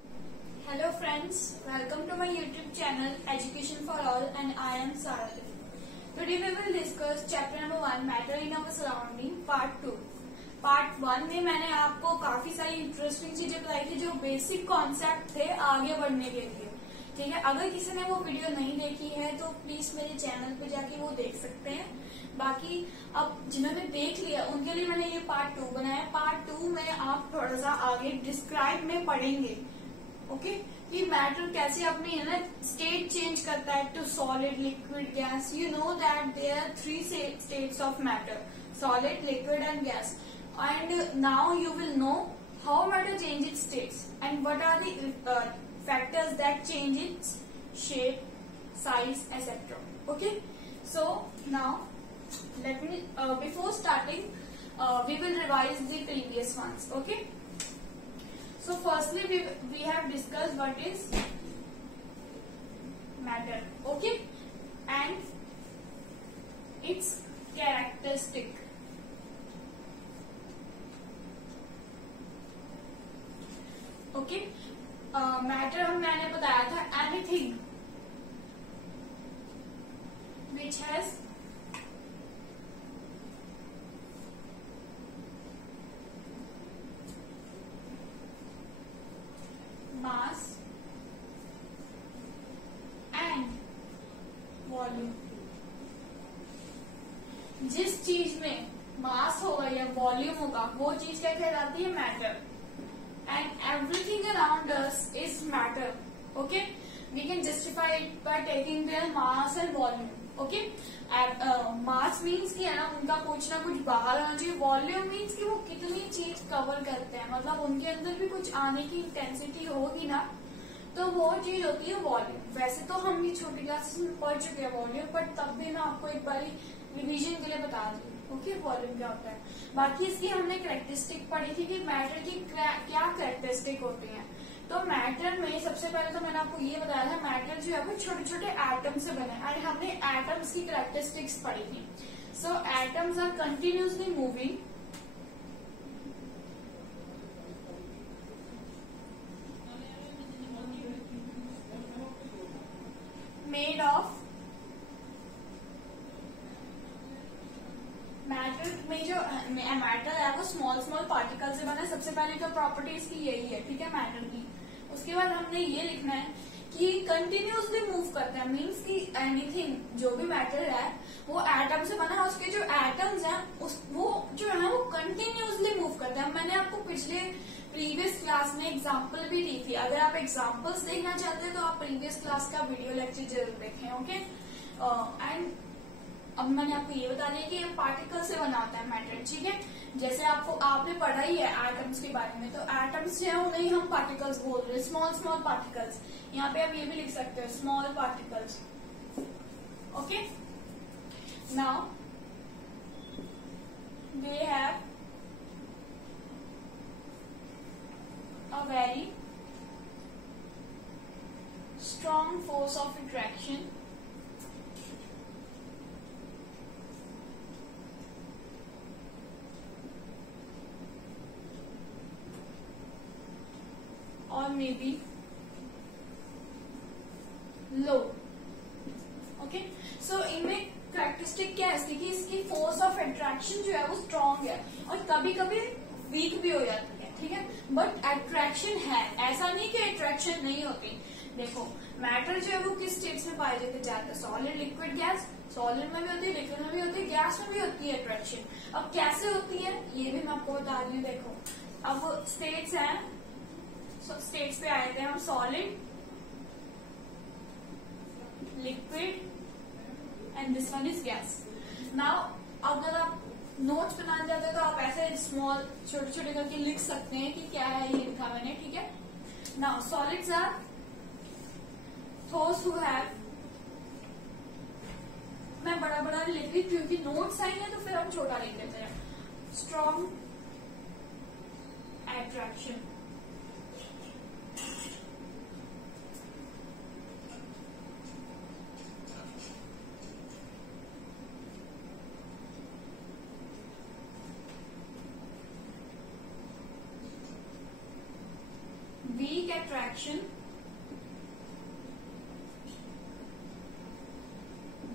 Hello friends, welcome to my YouTube channel Education for All and I am Sarah. Today we will discuss chapter number 1 Matter in our surrounding part 2. Part 1 में मैंने आपको काफी सारी interesting चीजें बताई थी जो बेसिक कॉन्सेप्ट थे आगे बढ़ने के लिए। ठीक है, अगर किसी ने वो वीडियो नहीं देखी है तो प्लीज मेरे चैनल पे जाके वो देख सकते हैं। बाकी अब जिन्होंने देख लिया उनके लिए मैंने ये पार्ट 2 बनाया। पार्ट 2 में आप थोड़ा सा आगे डिस्क्राइब में पढ़ेंगे, ओके, कि मैटर कैसे अपनी है ना स्टेट चेंज करता है to solid, liquid, gas. You know that there are 3 states of matter, solid, liquid and gas. And now you will know how matter changes its states and what are the factors that change its shape, size, etc. Okay, so now let me before starting we will revise the previous ones. Okay, so firstly we have discussed what is matter, okay, and its characteristic. Okay, matter मैंने बताया था anything which has mass and volume. जिस चीज में मास होगा या volume होगा वो चीज क्या कहलाती है? Matter. And everything around us is matter. Okay, we can justify it by taking their mass and volume. Okay, mass means कि है ना उनका कुछ ना कुछ बाहर आना चाहिए। वॉल्यूम मीन्स कि वो कितनी चीज कवर करते हैं, मतलब उनके अंदर भी कुछ आने की इंटेंसिटी होगी ना, तो वो चीज होती है वॉल्यूम। वैसे तो हम भी छोटी क्लासेस में पढ़ चुके हैं वॉल्यूम, बट तब भी मैं आपको एक बारी रिवीजन के लिए बता दूं। ओके, वॉल्यूम क्या होता है। बाकी इसकी हमने कैरेक्टरिस्टिक पढ़ी थी कि मैटर की क्या कैरेक्टरिस्टिक होती हैं। तो मैटर में सबसे पहले तो मैंने आपको ये बताया था मैटर जो है वो छोटे छोटे एटम से बने और हमने एटम्स की कैरेक्टरिस्टिक्स पढ़ी थी। So atoms are continuously moving made of matter में जो मैटर है वो स्मॉल स्मॉल पार्टिकल से बना है। सबसे पहले तो प्रॉपर्टी इसकी यही है, ठीक है, मैटर की। उसके बाद हमने ये लिखना है कि कंटिन्यूसली मूव करता है, मीन्स कि एनीथिंग जो भी मैटर है वो एटम से बना है। उसके जो एटम्स हैं वो जो है वो कंटिन्यूसली मूव करता है। मैंने आपको पिछले प्रीवियस क्लास में एग्जाम्पल भी दी थी। अगर आप एग्जाम्पल्स देखना चाहते हैं तो आप प्रीवियस क्लास का वीडियो लेक्चर जरूर देखें। ओके, एंड अब मैंने आपको ये बता दिया कि पार्टिकल से बनाता है मैटर। ठीक है, जैसे आपने पढ़ा ही है एटम्स के बारे में, तो एटम्स जो है उन्हें हम पार्टिकल्स बोल रहे हैं, स्मॉल स्मॉल पार्टिकल्स। यहाँ पे आप ये भी लिख सकते हो small particles. Okay, now they have a very strong force of attraction or maybe low. Okay, so इनमें कैरेक्टरिस्टिक क्या है इसकी कि इसकी फोर्स ऑफ अट्रैक्शन जो है वो स्ट्रॉन्ग है और कभी कभी वीक भी हो जाती है। ठीक है, बट अट्रैक्शन है, ऐसा नहीं कि अट्रैक्शन नहीं होती। देखो मैटर जो है वो किस स्टेट्स में पाए जाते हैं? Solid, liquid, gas. सॉलिड में भी होती है, लिक्विड में भी होती है, गैस में भी होती है अट्रैक्शन। अब कैसे होती है ये भी मैं आपको बता रही हूँ। देखो अब स्टेट्स हैं, स्टेट्स पे आए थे हम, solid, liquid and this one is gas. Now अगर आप नोट्स बनाना चाहते हो तो आप ऐसे स्मॉल छोटे छोटे करके लिख सकते हैं कि क्या है, ये लिखा मैंने। ठीक है, now solids are those who have, मैं बड़ा बड़ा लिख रही क्योंकि नोट्स आई है तो फिर हम छोटा लिख देते हैं। Strong attraction, weak attraction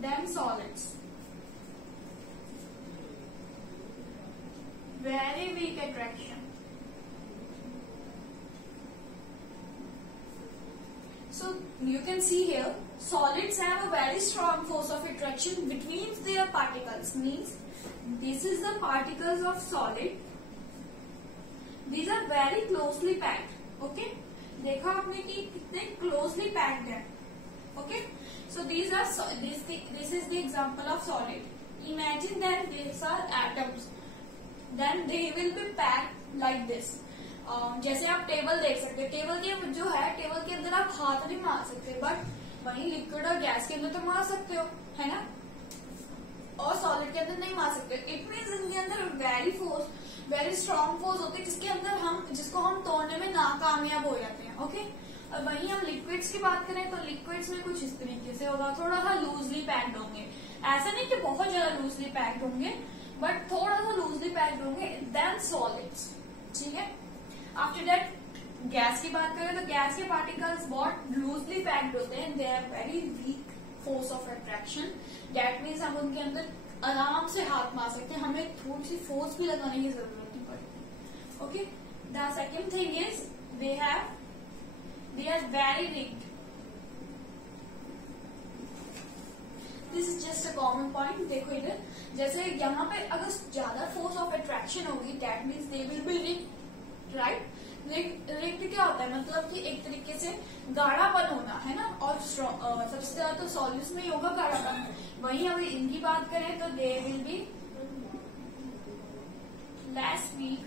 than solids. Very weak attraction. So you can see here, solids have a very strong force of attraction between their particles. Means this is the particles of solid. These are very closely packed. Okay, देखा आपने कि कितने closely packed है. Okay, so these are this is the example of solid. Imagine that these are atoms. Then they will be packed like this. जैसे आप table देख सकते हैं, टेबल के जो है, टेबल के अंदर आप हाथ नहीं मार सकते, बट वहीं लिक्विड और गैस के अंदर तो मार सकते हो, है ना, और सॉलिड के अंदर नहीं मार सकते. इट मीन्स इनके अंदर वेरी स्ट्रॉन्ग फोर्स होते हैं, जिसको हम तोड़ने में नाकामयाब हो जाते हैं. ओके, और वहीं हम लिक्विड्स की बात करें तो लिक्विड्स में कुछ इस तरीके से होगा, थोड़ा सा लूजली पैक्ड होंगे. ऐसा नहीं कि बहुत ज्यादा लूजली पैक्ड होंगे, बट थोड़ा सा लूजली पैक्ड होंगे देन सॉलिड्स. ठीक है. आफ्टर दैट गैस की बात करें तो गैस के पार्टिकल्स बहुत लूजली पैक्ड होते हैं. They are very weak force of attraction. That means हम उनके अंदर आराम से हाथ मार सकते हैं, हमें थोड़ी सी फोर्स भी लगाने की जरूरत नहीं पड़ती. Okay, the second thing is they are very rigid. This is just a common point. देखो इधर, जैसे यहाँ पे अगर ज्यादा फोर्स ऑफ अट्रैक्शन होगी, that means they will be rigid. Right, rigid क्या होता है, मतलब कि एक तरीके से गाढ़ापन होना, है ना, और सबसे ज्यादा तो सॉलिड्स में ही होगा गाढ़ापन. वहीं अगर इनकी बात करें तो they will be less weak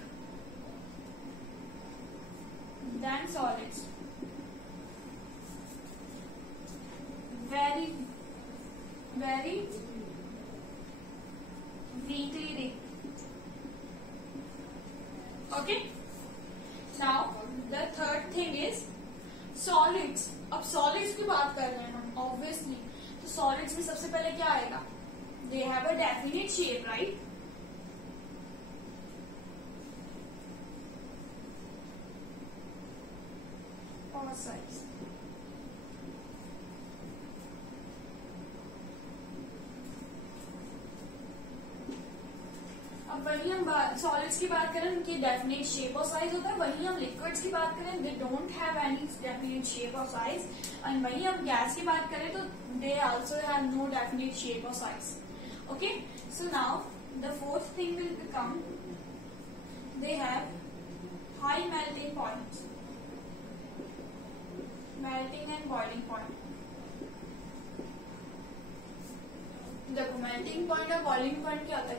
than solids. Very weakly rigged. Okay, now the third thing is solids. अब solids की बात कर रहे हैं हम, obviously. तो solids में सबसे पहले क्या आएगा? They have a definite shape, right? Or size. वही हम सॉलिड्स की बात करें, उनकी डेफिनेट शेप और साइज होता है. वही हम लिक्विड्स की बात करें, they don't have any definite shape और साइज. एंड वही हम गैस की बात करें तो they also have no definite shape और size. Okay, so now the fourth thing will become they have high melting point, melting and boiling point. देखो, melting point और बॉइलिंग पॉइंट क्या होता है,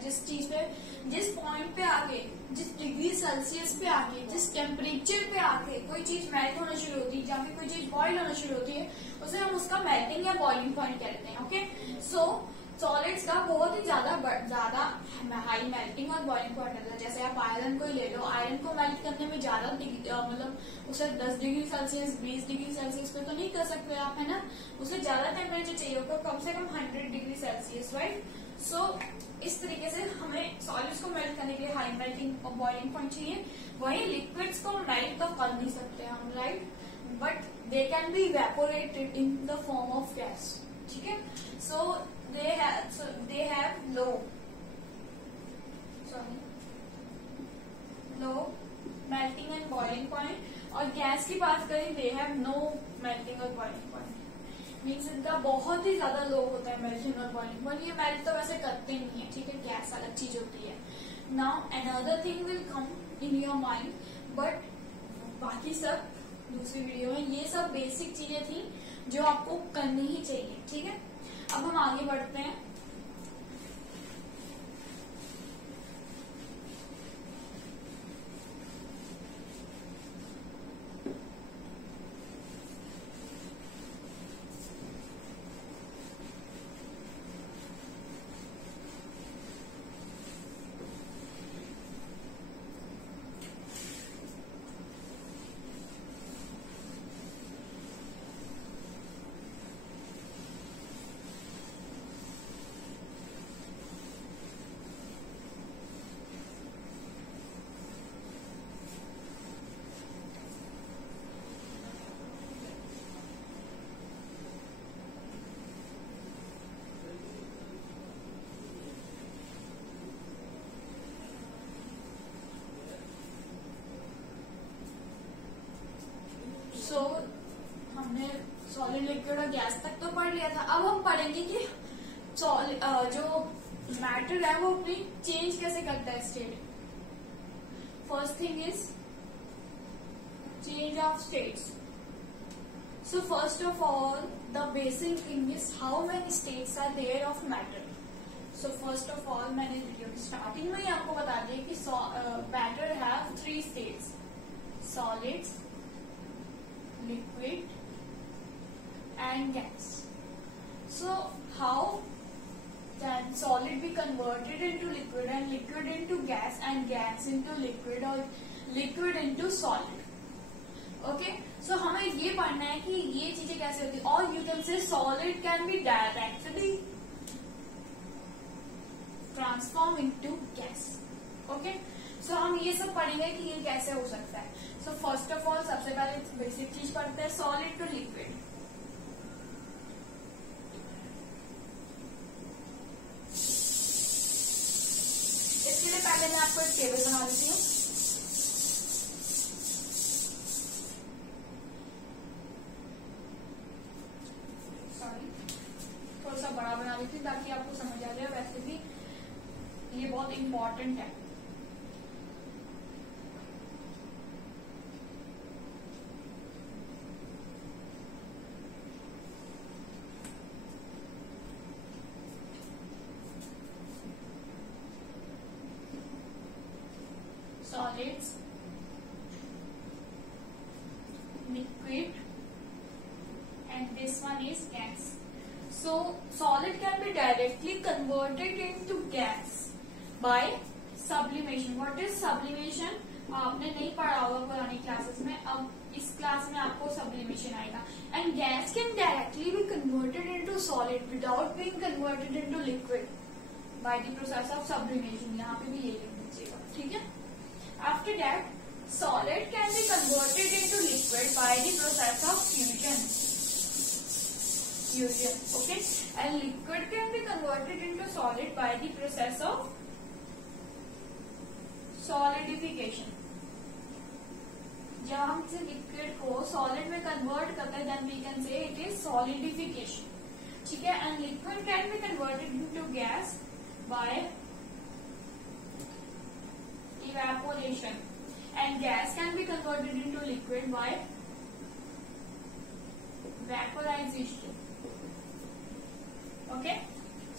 जिस पॉइंट पे आके, जिस डिग्री सेल्सियस पे आके, जिस टेम्परेचर पे आके कोई चीज मेल्ट होना शुरू होती है, जहाँ पे कोई चीज बॉइल होना शुरू होती है, उसे हम उसका मेल्टिंग या बॉइलिंग पॉइंट कहते हैं. ओके, सो सॉलिड्स का बहुत ही ज्यादा हाई मेल्टिंग और बॉइलिंग पॉइंट होता है. जैसे आप आयरन को ही ले लो, आयरन को मेल्ट करने में ज्यादा मतलब उसे 10 डिग्री सेल्सियस 20 डिग्री सेल्सियस पे तो नहीं कर सकते आप, है ना, उसे ज्यादा टेम्परेचर चाहिए होगा, कम से कम 100 डिग्री सेल्सियस. राइट, सो इस तरीके से हमें सॉलिड्स को मेल्ट करने के लिए हाई मेल्टिंग और बॉइलिंग पॉइंट चाहिए. वही लिक्विड्स को मेल्ट तो कर नहीं सकते हम, right, but they can be evaporated in the form of gas. ठीक है, सो they have low melting and boiling point. और गैस की बात करें, they have no melting और boiling point. मीन्स इनका बहुत ही ज्यादा लो होता है मेल्टिंग और बॉइलिंग पॉइंट. ये मेल्ट तो वैसे करते नहीं है, ठीक है, गैस अलग चीज होती है. Now another thing will come in your mind, but बाकी सब दूसरी वीडियो में. ये सब बेसिक चीजें थी जो आपको करनी ही चाहिए. ठीक है, अब हम आगे बढ़ते हैं. क्या था, अब हम पढ़ेंगे कि जो मैटर है वो अपनी चेंज कैसे करता है state. First thing is change of states. So first of all, the basic thing is how many states are there of matter. So first of all, मैंने वीडियो की स्टार्टिंग में ही आपको बता दिया कि matter have 3 states: solids, liquid, and gas. So how can solid be converted into liquid, and liquid into gas, and gas into liquid, or liquid into solid? Okay, so हमें ये पढ़ना है कि ये चीजें कैसे होती है। और you can say solid can be directly transform into gas. Okay, so हम ये सब पढ़ेंगे कि ये कैसे हो सकता है। सो फर्स्ट ऑफ ऑल सबसे पहले बेसिक चीज पढ़ते हैं, सॉलिड टू लिक्विड। इसके लिए पहले मैं आपको एक टेबल बना देती हूँ। थोड़ा सा बड़ा बना लेती हूँ ताकि आपको समझ आ जाए। वैसे भी ये बहुत इम्पोर्टेंट है। Solids, liquid, and this one is gas. So solid can be directly converted into gas by sublimation. What is sublimation? आपने नहीं पढ़ा होगा पुरानी क्लासेस में, अब इस क्लास में आपको sublimation आएगा। And gas can directly be converted into solid without being converted into liquid by the process of sublimation. यहाँ पे भी ये लिख दीजिएगा, ठीक है। After that, solid can be converted into liquid by the process of fusion. Okay, and liquid can be converted into solid by the process of solidification. जब हम किसी लिक्विड को सॉलिड में कन्वर्ट करते हैं, then we can say it is solidification, ठीक है। And liquid can be converted into gas by evaporation, and gas can be converted into liquid by vaporization. Okay,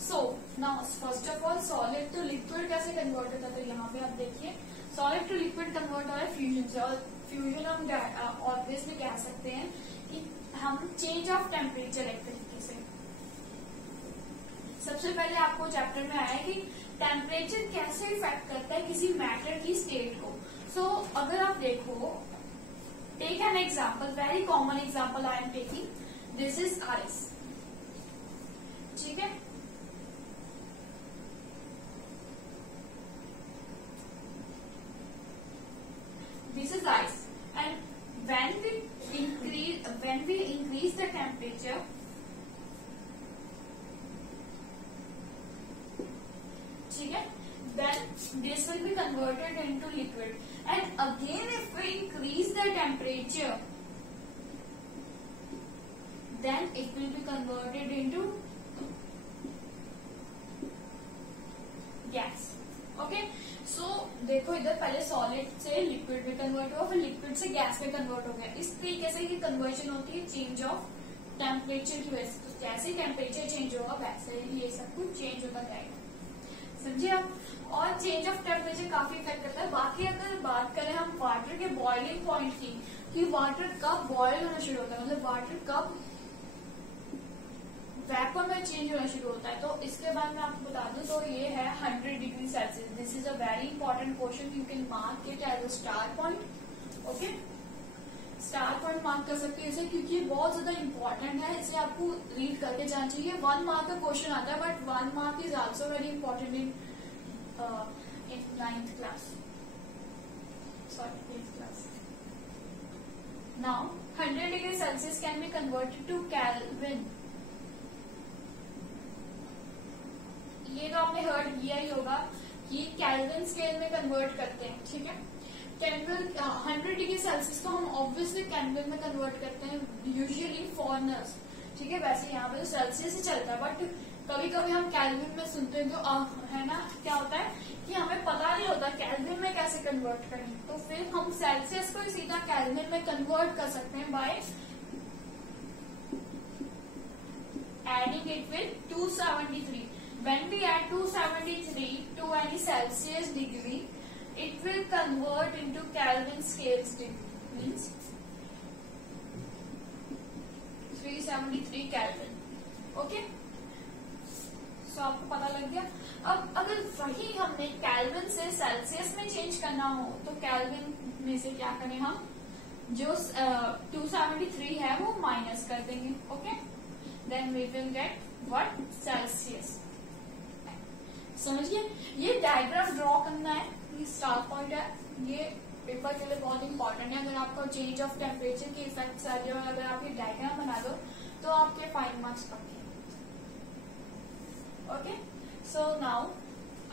so now first of all solid to liquid कैसे convert होता है, तो यहाँ पे आप देखिए सॉलिड टू लिक्विड कन्वर्ट हो रहा है फ्यूजन से। और फ्यूजन हम ऑब्वियसली कह सकते हैं कि हम चेंज ऑफ टेम्परेचर एक तरीके से। सबसे पहले आपको चैप्टर में आया कि टेम्परेचर कैसे इफेक्ट करता है किसी मैटर की स्टेट को। सो अगर आप देखो, take an example, very common example I am taking, this is ice, ठीक है। This is ice, and when we increase the temperature, ठीक है, then this will be converted into liquid, and again if we increase the temperature, then it will be converted into gas. Okay, so देखो इधर पहले solid से liquid में convert हुआ, फिर liquid से गैस में कन्वर्ट हो गया। इस तरीके से ये कन्वर्जन होती है चेंज ऑफ टेम्परेचर की वजह से। तो जैसे टेम्परेचर चेंज होगा वैसे ही ये सब कुछ चेंज होता जाएगा, समझे आप। और चेंज ऑफ टेम्परेचर काफी इफेक्ट करता है। बाकी अगर बात करें हम वाटर के बॉइलिंग पॉइंट की, कि वाटर कब बॉयल होना शुरू होता है, मतलब वाटर कब वेपर में चेंज होना शुरू होता है, तो इसके बाद मैं आपको बता दूं तो ये है 100 degree Celsius. This is a very important question, you can mark it as a star point. Okay, star point mark कर सकते हैं इसे, क्योंकि ये बहुत ज्यादा इंपॉर्टेंट है, इसे आपको रीड करके जाना चाहिए। 1 मार्क का क्वेश्चन आता है, but 1 mark is also very important in 9th class, sorry 8th class. Now 100 degree Celsius can be converted to Kelvin. ये तो आपने हर्ड किया ही होगा कि केल्विन स्केल में कन्वर्ट करते हैं, ठीक है। केल्विन 100 डिग्री सेल्सियस को हम ऑब्वियसली केल्विन में कन्वर्ट करते हैं यूजुअली फॉरनर्स, ठीक है, वैसे यहाँ पे तो सेल्सियस ही चलता है, बट कभी कभी हम केल्विन में सुनते हैं तो है ना, क्या होता है कि हमें पता नहीं होता केल्विन में कैसे कन्वर्ट करें, तो फिर हम सेल्सियस को सीधा केल्विन में कन्वर्ट कर सकते हैं bye adding it with 273. When we add 273 to any Celsius degree, it will convert into Kelvin scales degree. Means 373 Kelvin. Okay? So आपको पता लग गया। अब अगर वही हमने केल्विन से सेल्सियस में चेंज करना हो तो केल्विन में से क्या करें हम, जो 273 है वो माइनस कर देंगे। Okay, then we will get what, Celsius. समझिए, ये डायग्राम ड्रॉ करना है, ये स्टार्ट पॉइंट है, ये पेपर के लिए बहुत इंपॉर्टेंट है। अगर आपको चेंज ऑफ टेम्परेचर की इफेक्ट्स आ जाए, अगर आप ये डायग्राम बना दो तो आपके 5 मार्क्स पक्के। ओके, सो नाउ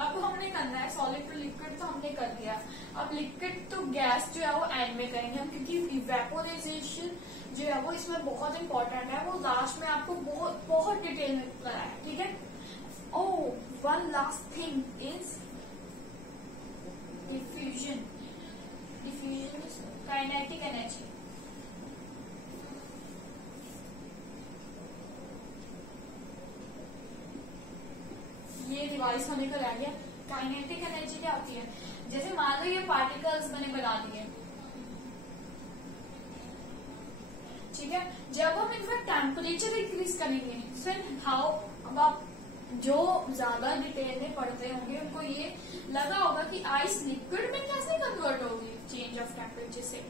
अब हमने करना है सॉलिड टू लिक्विड, तो हमने कर दिया। अब लिक्विड टू गैस जो है वो एंड में करेंगे हम, क्योंकि इवेपोराइजेशन जो है वो इसमें बहुत इंपॉर्टेंट है, वो लास्ट में आपको बहुत बहुत डिटेल में कराया है। ठीक है, oh, one last thing is diffusion. Diffusion is kinetic energy. ये रिवाइज होने का रह गया। काइनेटिक एनर्जी क्या होती है, जैसे मान लो ये पार्टिकल्स मैंने बना दिए, ठीक है, जब हम इनका टेम्परेचर इंक्रीज करेंगे, फिर हाउ, अब आप जो ज्यादा डिटेल में पढ़ते होंगे उनको ये लगा होगा कि आइस लिक्विड में कैसे कन्वर्ट होगी चेंज ऑफ टेम्परेचर से,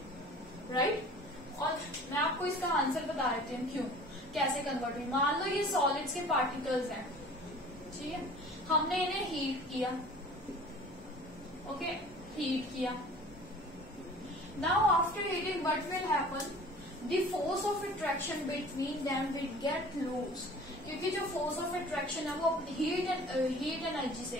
राइट? और मैं आपको इसका आंसर बता देती हूँ क्यों, कैसे कन्वर्ट होगी। मान लो ये सॉलिड्स के पार्टिकल्स हैं, ठीक है, हमने इन्हें हीट किया। ओके, हीट किया। Now after heating what will happen, the force of attraction between them will get loose, क्योंकि जो फोर्स ऑफ अट्रैक्शन है वो हीट एनर्जी से,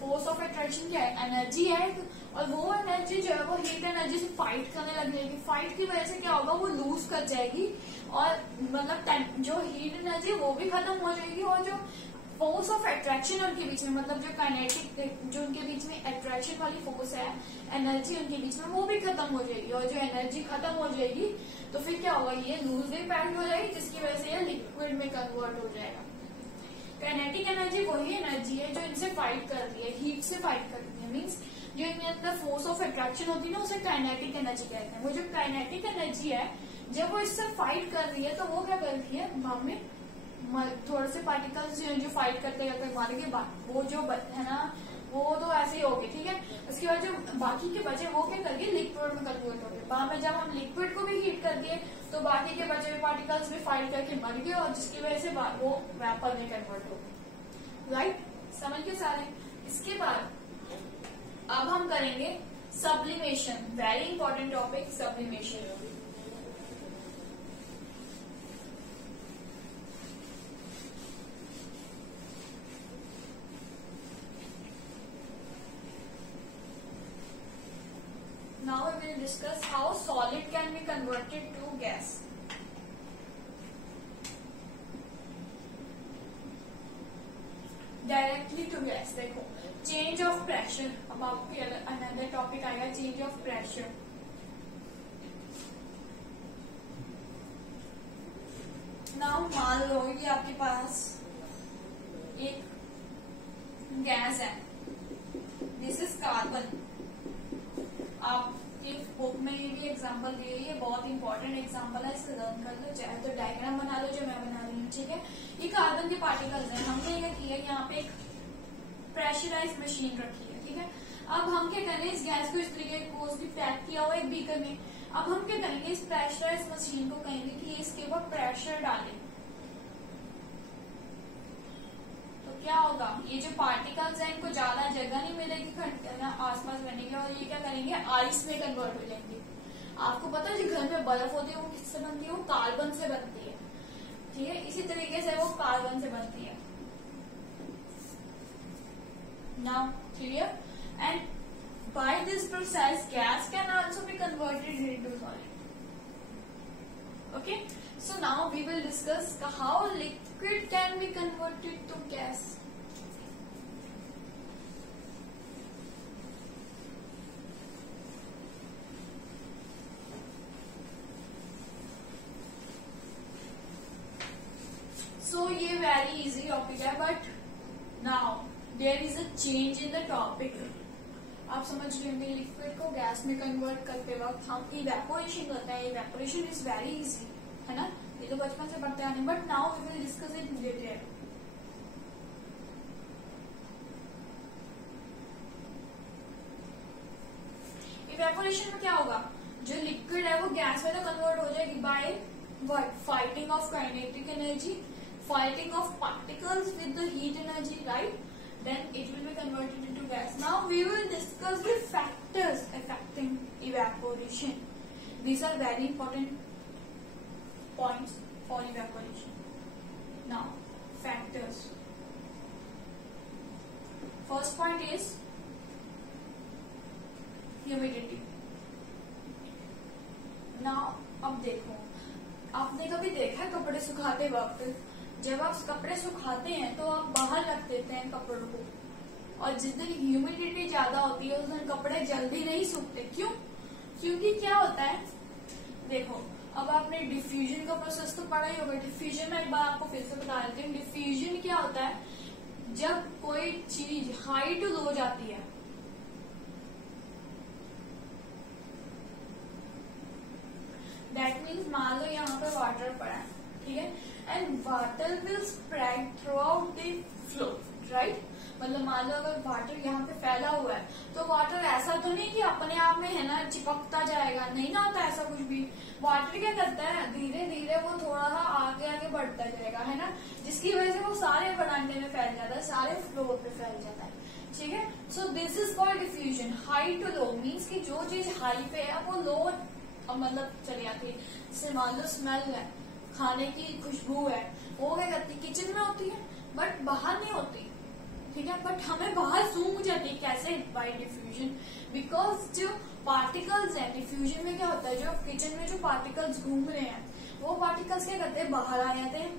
फोर्स ऑफ अट्रैक्शन क्या है, एनर्जी है, और वो एनर्जी जो है वो हीट एनर्जी से फाइट करने लग जाएगी। फाइट की वजह से क्या होगा, वो लूज कर जाएगी, और मतलब जो हीट एनर्जी वो भी खत्म हो जाएगी, और जो फोर्स ऑफ अट्रैक्शन उनके बीच में, मतलब जो काइनेटिक, जो उनके बीच में अट्रैक्शन वाली फोर्स है, एनर्जी उनके बीच में, वो भी खत्म हो जाएगी। और जो एनर्जी खत्म हो जाएगी तो फिर क्या होगा, ये लूज भी पैक्ड हो जाएगी, जिसकी वजह से ये लिक्विड में कन्वर्ट हो जाएगा। काइनेटिक एनर्जी वही एनर्जी है जो इनसे फाइट कर रही है, हीट से फाइट कर रही है। मीन्स जो इनके अंदर फोर्स ऑफ अट्रैक्शन होती है ना, उसे काइनेटिक एनर्जी कहते हैं। वो जो काइनेटिक एनर्जी है, जब वो इससे फाइट कर रही है तो वो क्या कर रही है, हमें थोड़े से पार्टिकल्स जो फाइट करते करते मारे के बाद वो जो है ना, वो तो ऐसे ही हो गए, ठीक है। उसके बाद जो बाकी के बचे वो क्या कर गए, लिक्विड में कन्वर्ट हो गए। बाद में जब हम लिक्विड को भी हीट कर दिए तो बाकी के बचे हुए पार्टिकल्स भी फाइट करके मर गए, और जिसकी वजह से वो वेपर में कन्वर्ट हो गए। राइट, समझ गए सारे। इसके बाद अब हम करेंगे sublimation, very important topic sublimation. Now we will discuss how solid can be converted to gas. Directly to gas. देखो, change of pressure, अब आपके another topic आएगा, change of pressure. Now मान लो कि आपके पास एक गैस है, this is carbon. आपकी बुक में भी एग्जाम्पल दिए, ये बहुत इंपॉर्टेंट एग्जाम्पल है, इसे लर्न कर लो, चाहे तो डायग्राम बना लो जो मैं बना रही हूँ, ठीक है। ये कार्बन के पार्टिकल्स हैं, हमने ये किया, यहाँ पे एक प्रेशराइज मशीन रखी है, ठीक है। अब हम क्या करें, इस गैस को इस तरीके कोसली पैक किया हुआ एक बीकर में। अब हम क्या करेंगे, इस प्रेशराइज मशीन को कहेंगे कि इसके ऊपर प्रेशर डालें, क्या होगा, ये जो पार्टिकल्स हैं इनको ज्यादा जगह नहीं मिलेगी आसपास रहने की, और ये क्या करेंगे, आइस में कन्वर्ट हो जाएंगे। आपको पता है जो घर में बर्फ होती है वो किससे बनती है, वो कार्बन से बनती है, ठीक है। इसी तरीके से वो कार्बन से बनती है। Now clear, and by this process gas can also be converted into solid. Okay, So now we will discuss how liquid can be converted to gas. So ये very easy topic है, but now there is a change in the topic. आप समझ रहे होंगे liquid को gas में convert करते वक्त हम इवेपोरेशन करते हैं. इवेपोरेशन इज वेरी इजी, है ना, ये तो बचपन से पढ़ते आने. But now we will discuss it in detail. Evaporation में क्या होगा, जो लिक्विड है वो गैस में तो कन्वर्ट हो जाएगी by what, fighting of kinetic energy, fighting of particles with the heat energy, right? Then it will be converted into gas. Now we will discuss the factors affecting evaporation. These are very important points for evaporation. Now, factors. First point is humidity. Now, अब देखो, आपने कभी देखा है कपड़े सुखाते वक्त, जब आप कपड़े सुखाते हैं तो आप बाहर रख देते हैं कपड़ों को, और जिस दिन ह्यूमिडिटी ज्यादा होती है उस दिन कपड़े जल्दी नहीं सूखते. क्यों? क्योंकि क्या होता है, देखो अब आपने डिफ्यूजन का प्रोसेस तो पढ़ा ही होगा. डिफ्यूजन में एक बार आपको फिर से बता देती हूँ. डिफ्यूजन क्या होता है, जब कोई चीज हाई टू लो जाती है, दैट मीन्स मान लो यहाँ पे वाटर पड़ा है, ठीक है, and water will spread through out the flow, right. मतलब मान लो अगर वाटर यहाँ पे फैला हुआ है तो वाटर ऐसा तो नहीं कि अपने आप में है ना चिपकता जाएगा, नहीं ना होता ऐसा कुछ भी. वाटर क्या करता है, धीरे धीरे वो थोड़ा सा आगे आगे बढ़ता जाएगा, है ना, जिसकी वजह से वो सारे बरामदे में फैल जाता है, सारे फ्लोर पे फैल जाता है. ठीक है, so this is called diffusion. High to low means की जो चीज हाई पे है वो लो मतलब चली जाती है. जैसे मान लो स्मेल है, खाने की खुशबू है, वो क्या करती है, किचन में होती है बट बाहर नहीं होती, ठीक है, बट हमें बाहर सूख जाती है. कैसे? Bye diffusion. बिकॉज जो पार्टिकल्स है डिफ्यूजन में क्या होता है, जो किचन में जो पार्टिकल्स घूम रहे हैं वो पार्टिकल्स क्या करते हैं, बाहर आ जाते हैं.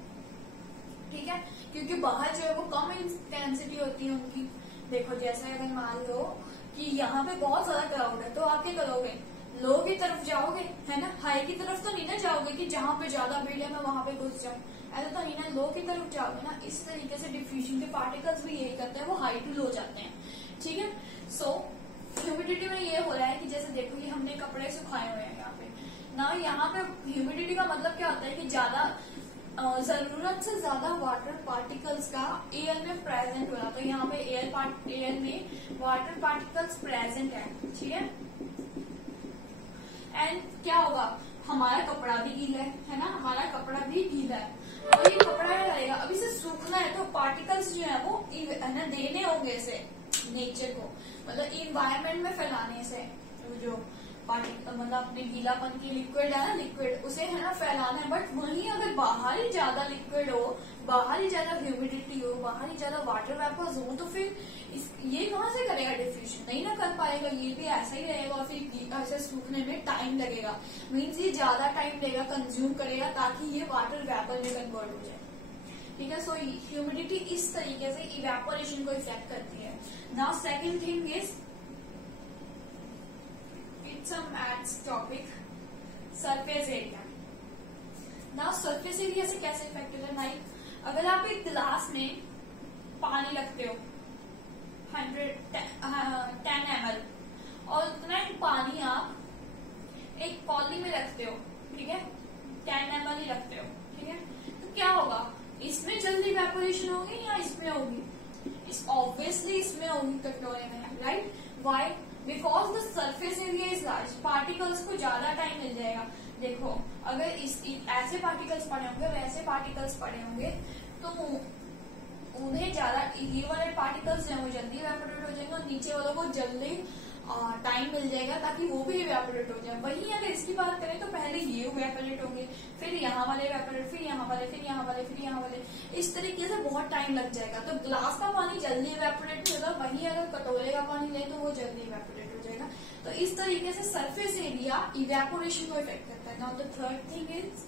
ठीक है, क्योंकि बाहर जो है वो कम इंटेंसिटी होती है उनकी. देखो जैसे अगर मान लो कि यहाँ पे बहुत सारा क्राउड है तो आप क्या करोगे, लो की तरफ जाओगे, है ना, हाई की तरफ तो नहीं ना जाओगे कि जहाँ पे ज्यादा भीड़ है मैं वहां पे घुस जाऊं, ऐसा तो नहीं ना, लो की तरफ जाओगे ना. इस तरीके से डिफ्यूजन के पार्टिकल्स भी यही करते हैं, वो हाई टू लो जाते हैं. ठीक है, सो ह्यूमिडिटी में ये हो रहा है कि जैसे देखो कि हमने कपड़े सुखाए हुए हैं यहाँ पे ना, यहाँ पे ह्यूमिडिटी का मतलब क्या होता है कि ज्यादा जरूरत से ज्यादा वाटर पार्टिकल्स का एयर में प्रेजेंट हो रहा. तो यहाँ पे एयर में वाटर पार्टिकल्स प्रेजेंट है. ठीक है, एंड क्या होगा, हमारा कपड़ा भी गीला है ना, हमारा कपड़ा भी गीला है, तो ये कपड़ा क्या करेगा, अब इसे सूखना है तो पार्टिकल्स जो है वो ना देने होंगे इसे नेचर को, मतलब इन्वायरमेंट में फैलाने से. जो पार्टिकल मतलब अपने गीलापन की लिक्विड है ना, लिक्विड उसे है ना फैलाना है. बट वहीं अगर बाहर ही ज्यादा लिक्विड हो, बाहर ही ज्यादा ह्यूमिडिटी हो, बाहर ही ज्यादा वाटर वेपर्स हो, तो फिर ये कहाँ से करेगा डिफ्यूजन, नहीं ना कर पाएगा. ये भी ऐसा ही रहेगा और फिर ऐसे सूखने में टाइम लगेगा. मीन्स ये ज्यादा टाइम लेगा, कंज्यूम करेगा ताकि ये वाटर वेपर में कन्वर्ट हो जाए. ठीक है, सो ह्यूमिडिटी इस तरीके से इवेपोरेशन को इफेक्ट करती है. Now second thing is it's a maths topic, surface area. Now surface area से कैसे इफेक्ट होता है, लाइक अगर आप एक गिलास में पानी रखते हो 10 ml और उतना ही पानी आप एक कॉली में रखते हो, ठीक है, 10 ml ही रखते हो, ठीक है, तो क्या होगा, इसमें जल्दी इवेपोरेशन होगी या इसमें होगी, ऑब्वियसली इसमें होगी कटोरे में, right. Why? Because the surface area is large, particles को ज्यादा टाइम मिल जाएगा. देखो अगर ऐसे पार्टिकल्स पड़े होंगे, वैसे पार्टिकल्स पड़े होंगे, तो उन्हें ज्यादा, ये वाले पार्टिकल्स जो है वो जल्दी इवेपोरेट हो जाएंगे और नीचे वालों को जल्दी टाइम मिल जाएगा ताकि वो भी इवेपोरेट हो जाए. वहीं अगर इसकी बात करें तो पहले ये इवेपोरेट होंगे, फिर यहाँ वाले इवेपोरेट, फिर यहाँ वाले, फिर यहाँ वाले, फिर यहाँ वाले, इस तरीके से बहुत टाइम लग जाएगा. तो ग्लास का पानी जल्दी इवेपोरेट होगा, वहीं अगर कटोरे का पानी ले तो वो जल्दी इवेपोरेट हो जाएगा. तो इस तरीके से सरफेस एरिया इवेपोरेशन को इफेक्ट करता है. Now the third thing is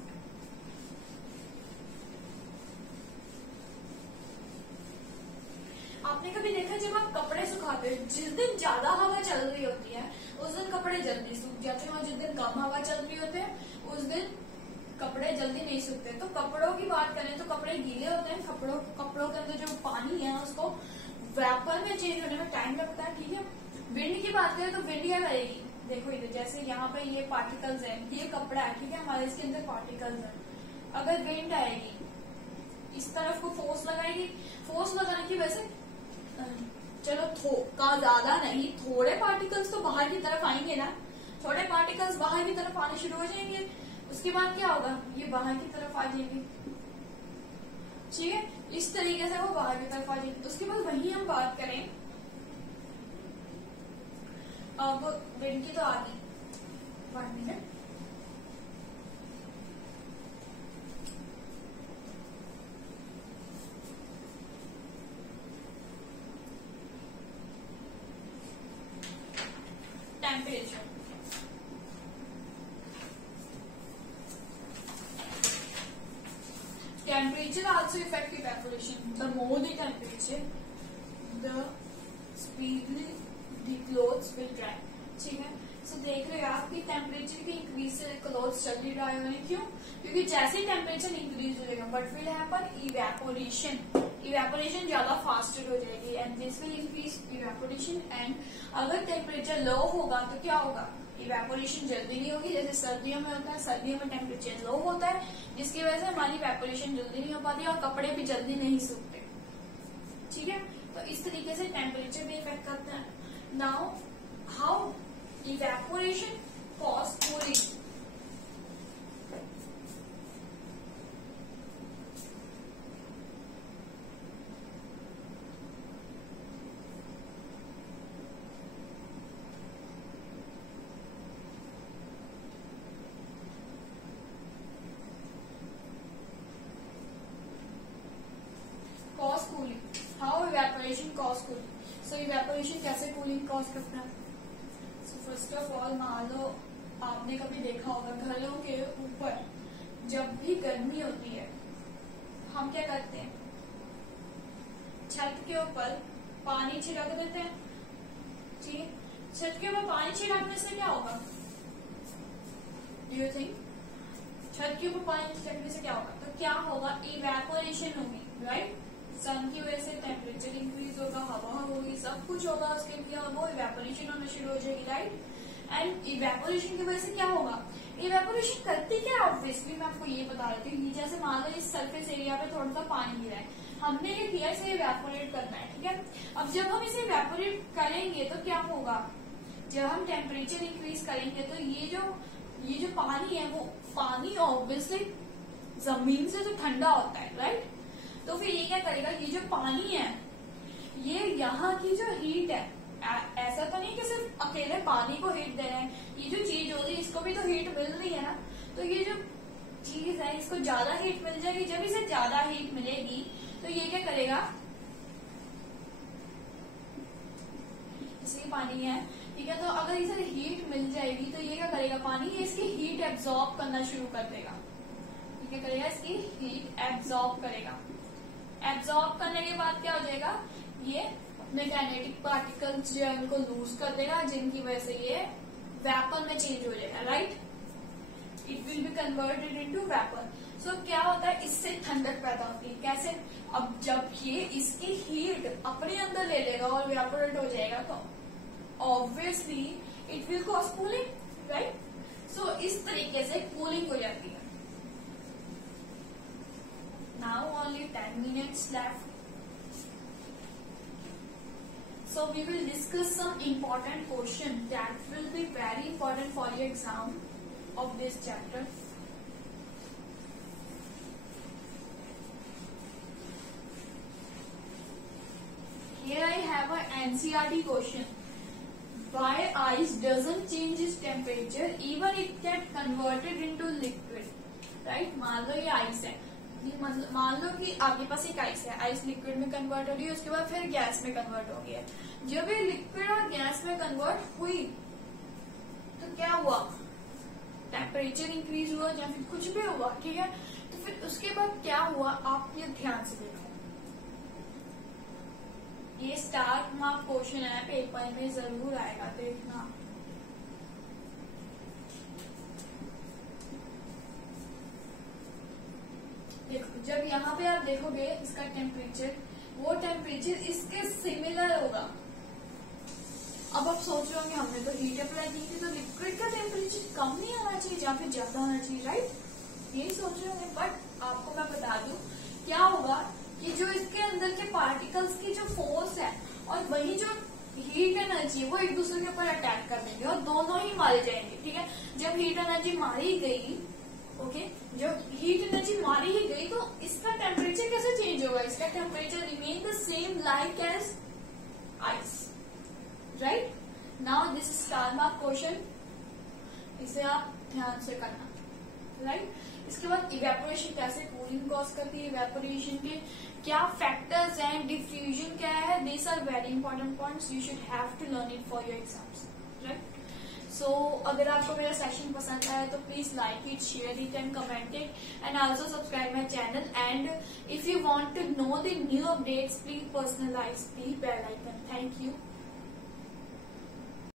आपने कभी देखा जब आप कपड़े सुखाते हो, जिस दिन ज्यादा हवा चल रही होती है उस दिन कपड़े जल्दी सूख जाते हैं, और जिस दिन कम हवा चल रही होती है उस दिन कपड़े जल्दी नहीं सूखते। तो कपड़ों की बात करें तो कपड़े गीले होते हैं, कपड़ों के अंदर जो पानी है उसको वेपर में चेंज होने में टाइम लगता है, ठीक है। विंड की बात करें तो विंड क्या करेगी, देखो इधर जैसे यहाँ पे ये पार्टिकल्स है, ये कपड़ा है, ठीक है, हमारे इसके अंदर पार्टिकल्स है। अगर विंड आएगी इस तरफ को फोर्स लगाएगी, फोर्स लगाने की वजह से चलो का ज्यादा नहीं, थोड़े पार्टिकल्स तो बाहर की तरफ आएंगे ना, थोड़े पार्टिकल्स बाहर की तरफ आने शुरू हो जाएंगे। उसके बाद क्या होगा, ये बाहर की तरफ आ जाएंगे, ठीक है, इस तरीके से वो बाहर की तरफ आ जाएंगे। उसके बाद वही हम बात करें अब विंड की, तो आ गई 1 minute. Temperature, temperature also affect evaporation. The more the temperature, the speedily the clothes will dry. ठीक है, सो देख रहे हो आप कि टेम्परेचर के इंक्रीज से क्लोथ्स जल्दी ड्राई होने, क्यों? क्योंकि जैसे ही टेम्परेचर इंक्रीज हो जाएगा but will happen evaporation, evaporation ज्यादा फास्टर हो जाएगी and this will increase evaporation. And अगर टेम्परेचर लो होगा तो क्या होगा, इवेपोरेशन जल्दी नहीं होगी, जैसे सर्दियों में होता है, सर्दियों में टेम्परेचर लो होता है जिसकी वजह से हमारी इवेपोरेशन जल्दी नहीं हो पाती और कपड़े भी जल्दी नहीं सूखते, ठीक है। तो इस तरीके से टेम्परेचर भी इफेक्ट करता है। Now how evaporation cause cooling, cause cooling, how evaporation cause cooling। so evaporation कैसे cooling cause करता है? so first of all मान लो आपने कभी देखा होगा घरों के ऊपर जब भी गर्मी होती है हम क्या करते हैं, छत के ऊपर पानी छिड़क देते हैं, ठीक है। छत के ऊपर पानी छिड़कने से क्या होगा, डू यू थिंक? छत के ऊपर पानी छिड़कने से क्या होगा, तो क्या होगा, इवेपोरेशन होगी, राइट। सन की वजह से टेम्परेचर इंक्रीज होगा, हवा होगी, सब कुछ होगा, उसके लिए वो इवेपोरेशन होना शुरू हो जाएगी, राइट। एंड इवेपोरेशन की वजह से क्या होगा, इवेपोरेशन करती क्या है, ऑब्वियसली मैं आपको ये बता रही थी। जैसे मान लो इस सरफेस एरिया पे थोड़ा सा पानी गिरा है, हमने क्या किया, इसे इवेपोरेट करना है, ठीक है। अब जब हम इसे इवेपोरेट करेंगे तो क्या होगा, जब हम टेम्परेचर इंक्रीज करेंगे तो ये जो पानी है वो पानी ऑब्वियसली जमीन से तो ठंडा होता है, राइट। तो फिर ये क्या करेगा, ये जो पानी है ये यहाँ की जो हीट है, ऐसा तो नहीं कि सिर्फ अकेले पानी को हीट दे रहे हैं, ये जो चीज हो रही है इसको भी तो हीट मिल रही है ना। तो ये जो चीज है इसको ज्यादा हीट मिल जाएगी, जब इसे ज्यादा हीट मिलेगी तो ये क्या करेगा, इसलिए पानी है, ठीक है। तो अगर इसे हीट मिल जाएगी तो ये क्या करेगा, पानी इसकी हीट एब्जॉर्ब करना शुरू कर देगा, ये क्या करेगा, इसकी हीट एब्जॉर्ब करेगा। एब्जॉर्ब करने के बाद क्या हो जाएगा, ये अपने काइनेटिक पार्टिकल्स जो है उनको लूज कर देगा, जिनकी वजह से ये वेपर में चेंज हो जाएगा, right. It will be converted into vapour. So क्या होता है, इससे ठंडक पैदा होती है, कैसे, अब जब ये इसकी हीट अपने अंदर ले लेगा और वेपोरेट हो जाएगा तो obviously it will cause cooling, right. So इस तरीके से कूलिंग हो जाती है। Now only 10 minutes left. So we will discuss some important questions that will be very important for your exam of this chapter. Here I have an NCERT question. Why ice doesn't change its temperature even it get converted into liquid? Right? मान लो ये ice है, मान लो कि आपके पास एक ice है, ice liquid में convert हो रही है, उसके बाद फिर गैस में कन्वर्ट हो गया। जब ये लिक्विड और गैस में कन्वर्ट हुई तो क्या हुआ, टेम्परेचर इंक्रीज हुआ या फिर कुछ भी हुआ, ठीक है। तो फिर उसके बाद क्या हुआ, आप ये ध्यान से देखो, स्टार मार्क क्वेश्चन है, पेपर में जरूर आएगा, देखना। देखो जब यहाँ पे आप देखोगे इसका टेम्परेचर, वो टेम्परेचर इसके सिमिलर होगा। अब आप सोच रहे होंगे हमने तो हीट अप्लाई की थी, तो लिक्विड का टेम्परेचर कम नहीं आना चाहिए या फिर ज्यादा होना चाहिए, राइट? यही सोच रहे होंगे। बट आपको मैं बता दूं क्या होगा कि जो इसके अंदर के पार्टिकल्स की जो फोर्स है और वही जो हीट एनर्जी वो एक दूसरे के ऊपर अटैक कर देंगे और दोनों ही मारे जाएंगे, ठीक है? जब हीट एनर्जी मारी गई, ओके, जब हीट एनर्जी मारी ही गई तो इसका टेम्परेचर कैसे चेंज होगा? इसका temperature remain the same like as ice, right? Now this star mark question, इसे आप ध्यान से करना, राइट? इसके बाद इवेपोरेशन कैसे कूलिंग कॉज करती है, इवेपोरेशन के क्या फैक्टर्स हैं, डिफ्यूजन क्या है, this are very important points, you should have to learn it for your exams, right? So अगर आपको मेरा सेशन पसंद आया तो please like it, share it and comment it and also subscribe my channel. And if you want to know the new updates, please personalise the bell icon. Thank you.